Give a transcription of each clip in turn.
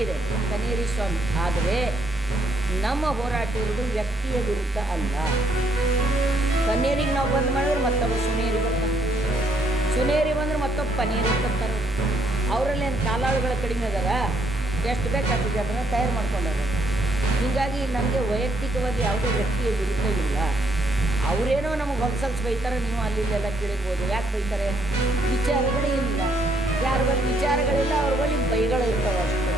ಆಗಿದೆ ಕನೇರಿ ಸ್ವಾಮಿ. ಆದರೆ ನಮ್ಮ ಹೋರಾಟ ಇರೋದು ವ್ಯಕ್ತಿಯ ವಿರುದ್ಧ ಅಲ್ಲ. ಕನ್ನೇರಿಗೆ ನಾವು ಬಂದ್ ಮಾಡಿದ್ರೆ ಮತ್ತೊಬ್ಬ ಸುನೇರಿ ಬರ್ತಾನೆ, ಸುನೇರಿ ಬಂದ್ರೆ ಮತ್ತೊಬ್ಬ ಪನೇರಿ ಬರ್ತಾರೆ. ಅವರಲ್ಲಿ ಏನು ಕಾಲಾಳುಗಳ ಕಡಿಮೆ ಅದಾರ, ಎಷ್ಟು ಬೇಕು ಅಷ್ಟು ಜನರನ್ನ ತಯಾರು ಮಾಡ್ಕೊಂಡಾರ. ಹೀಗಾಗಿ ನನಗೆ ವೈಯಕ್ತಿಕವಾಗಿ ಯಾವುದೇ ವ್ಯಕ್ತಿಯ ವಿರುದ್ಧ ಇಲ್ಲ. ಅವರೇನೋ ನಮಗೆ ಹೊಲ್ಸಲ್ಸ್ ಬೈತಾರೆ, ನೀವು ಅಲ್ಲಿಲ್ಲೆಲ್ಲ ಕೇಳಿರ್ಬೋದು. ಯಾಕೆ ಬೈತಾರೆ? ವಿಚಾರಗಳೇ ಇಲ್ಲ. ಯಾರ ಬಳಿ ವಿಚಾರಗಳಿಲ್ಲ, ಅವ್ರ ಬಳಿ ಬೈಗಳು ಇರ್ತಾವೆ ಅಷ್ಟು.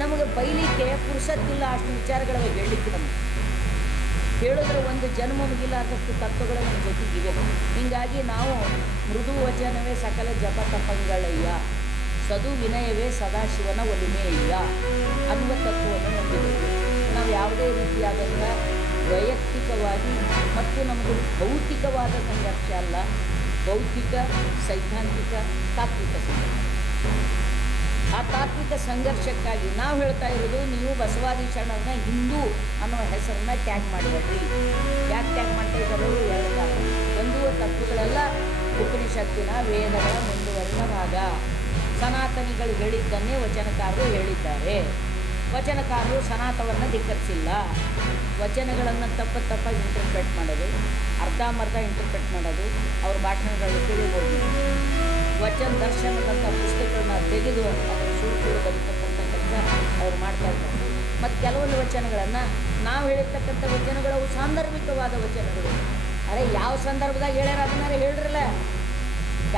ನಮಗೆ ಬೈಲಿಕ್ಕೆ ಪುರುಸತ್ತಿಲ್ಲ, ಅಷ್ಟು ವಿಚಾರಗಳ ಹೇಳಲಿಕ್ಕೆ ನಮಗೆ ಹೇಳಿದ್ರೆ ಒಂದು ಜನ್ಮ ಮುಗಿಲ್ಲ ಆದಷ್ಟು ತತ್ವಗಳು ನಮ್ಮ ಜೊತೆಗಿವೆ. ಹೀಗಾಗಿ ನಾವು ಮೃದು ವಚನವೇ ಸಕಲ ಜಪ ತಪಂಗಳಯ್ಯ, ಸದು ವಿನಯವೇ ಸದಾಶಿವನ ಒಲಿಮೆಯ್ಯ ಅನ್ನುವ ತತ್ವವನ್ನು ನಂಬಿದ್ದೇವೆ. ನಾವು ಯಾವುದೇ ರೀತಿಯಾದಂಥ ವೈಯಕ್ತಿಕವಾಗಿ ಮತ್ತು ನಮ್ಮದು ಭೌತಿಕವಾದ ಸಂಘರ್ಷ ಅಲ್ಲ, ಭೌತಿಕ, ಸೈದ್ಧಾಂತಿಕ, ತಾತ್ವಿಕ ಸಂಘರ್ಷ. ಆ ತಾತ್ವಿಕ ಸಂಘರ್ಷಕ್ಕಾಗಿ ನಾವು ಹೇಳ್ತಾ ಇರೋದು, ನೀವು ಬಸವಾದಿ ಶರಣರನ್ನ ಹಿಂದೂ ಅನ್ನೋ ಹೆಸರನ್ನ ಟ್ಯಾಗ್ ಮಾಡಿದ್ರಿ. ಯಾಕೆ ಟ್ಯಾಗ್ ಮಾಡ್ತಾ ಇದ್ದಾರೆ? ಎರಡು ಕಾರಣ. ಒಂದು, ತತ್ವಗಳೆಲ್ಲ ಉಪನಿಷತ್ತಿನ ವೇದಗಳ ಮುಂದುವರಿದ ಭಾಗ. ಸನಾತನಿಗಳು ಹೇಳಿದ್ದನ್ನೇ ವಚನಕಾರರು ಹೇಳಿದ್ದಾರೆ. ವಚನಕಾರರು ಸನಾತನವನ್ನು ಧಿಕ್ಕರಿಸಿಲ್ಲ. ವಚನಗಳನ್ನು ತಪ್ಪಾಗಿ ಇಂಟರ್ಪ್ರೆಟ್ ಮಾಡೋದು, ಅರ್ಧಂಬರ್ಧ ಇಂಟರ್ಪ್ರೆಟ್ ಮಾಡೋದು, ಅವ್ರ ಭಾಷಣಗಳಲ್ಲಿ ತಿಳಿಬೋದು. ವಚನ ದರ್ಶನದಂಥ ಪುಸ್ತಕಗಳನ್ನ ತೆಗೆದು ಅದರ ಸುಳ್ಳು ಬರೀತಕ್ಕಂಥ ಕೆಲಸ ಅವ್ರು ಮಾಡ್ತಾ ಇದ್ದಾರೆ. ಮತ್ತು ಕೆಲವೊಂದು ವಚನಗಳನ್ನು ನಾವು ಹೇಳಿರ್ತಕ್ಕಂಥ ವಚನಗಳು ಅವು ಸಾಂದರ್ಭಿಕವಾದ ವಚನಗಳು. ಅರೆ, ಯಾವ ಸಂದರ್ಭದಾಗ ಹೇಳ್ಯಾರ ಅದನ್ನಾರೆ ಹೇಳ್ರಲ್ಲ,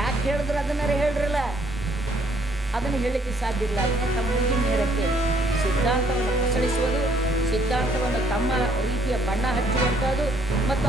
ಯಾಕೆ ಹೇಳಿದ್ರು ಅದನ್ನಾರೆ ಹೇಳ್ರಲ್ಲ. ಅದನ್ನು ಹೇಳಲಿಕ್ಕೆ ಸಾಧ್ಯ ಇಲ್ಲ. ಅದನ್ನೇ ತಮ್ಮ ಮುಂದಿನ ನೇರಕ್ಕೆ ಸಿದ್ಧಾಂತವನ್ನು ಪ್ರಸರಿಸುವುದು, ಸಿದ್ಧಾಂತವನ್ನು ತಮ್ಮ ರೀತಿಯ ಬಣ್ಣ ಹಚ್ಚುವಂಥದ್ದು ಮತ್ತು